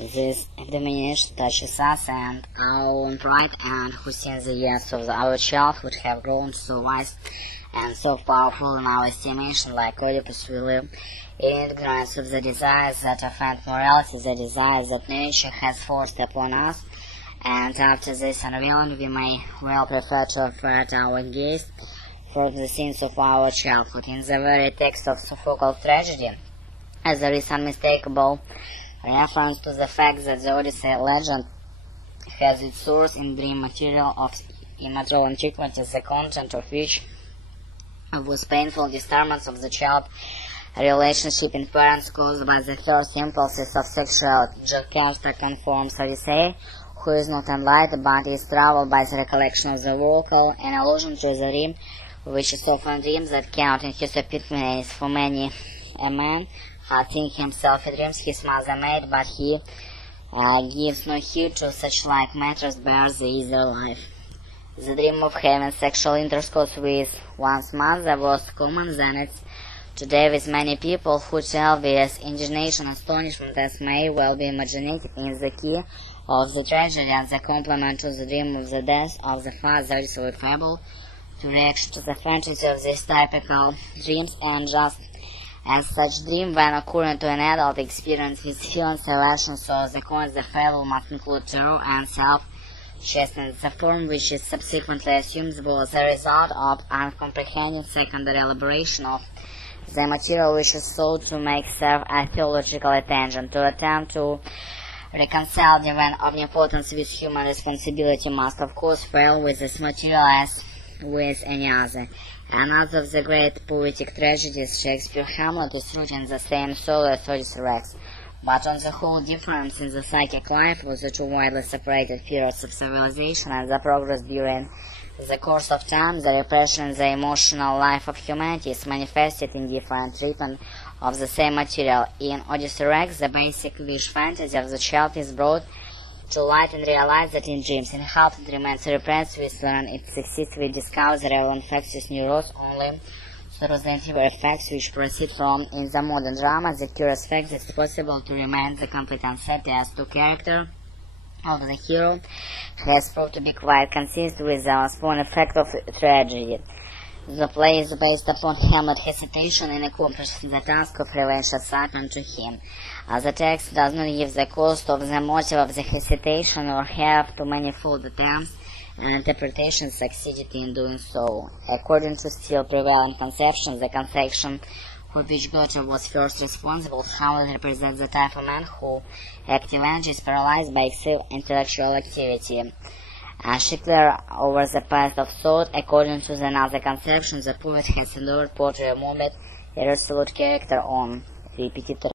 This diminution touches us and our own pride, and who since the years of our childhood have grown so wise and so powerful in our estimation, like Oedipus, we live in ignorance of the desires that offend morality, the desires that nature has forced upon us, and after this unveiling we may well prefer to avert our gaze from the scenes of our childhood. In the very text of Sophocles' tragedy, as there is unmistakable reference to the fact that the Odyssey legend has its source in dream material of immortal antiquity, the content of which was painful disturbance of the child relationship in parents caused by the first impulses of sexuality. Jocasta conforms Odyssey, who is not enlightened but is troubled by the recollection of the vocal, an allusion to the dream, which is often dreams that count in his epitaph for many a man. Think himself he dreams his mother made, but he gives no heed to such like matters, bears the easier life. The dream of having sexual intercourse with one's mother was common then it's today with many people who tell with indignation and astonishment, as may well be imagined in the key of the tragedy and the complement to the dream of the death of the father is a fable to reaction to the fantasy of these typical dreams, and just as such dream, when occurring to an adult experience his feelings elation, so the coin the fable must include terror and self-chastisement. The form which it subsequently assumes was the result of uncomprehending secondary elaboration of the material which is sought to make serve as theological attention. To attempt to reconcile divine omnipotence with human responsibility must of course fail with this material as with any other. Another of the great poetic tragedies, Shakespeare's Hamlet, is rooted in the same soul as Odyssey Rex, but on the whole difference in the psychic life was the two widely separated periods of civilization and the progress during the course of time. The repression in the emotional life of humanity is manifested in different treatment of the same material. In Odyssey Rex, the basic wish fantasy of the child is brought to light and realize that in dreams, in health it remains repressed, with when it succeeds we discover the relevant facts is neurose only through the inferior effects which proceed from. In the modern drama, the curious fact that it's possible to remain the complete uncertainty as to character of the hero has proved to be quite consistent with the spawn effect of tragedy. The play is based upon Hamlet's hesitation in accomplishing the task of revenge assigned to him. The text does not give the cost of the motive of the hesitation or have too many false attempts, and interpretation succeeded in doing so. According to still prevailing conceptions, the conception for which Goethe was first responsible, Hamlet represents the type of man who active energy is paralyzed by excessive intellectual activity. Schiller over the path of thought. According to another conception, the poet has endeavored to portray a moment irresolute character on Repetitors.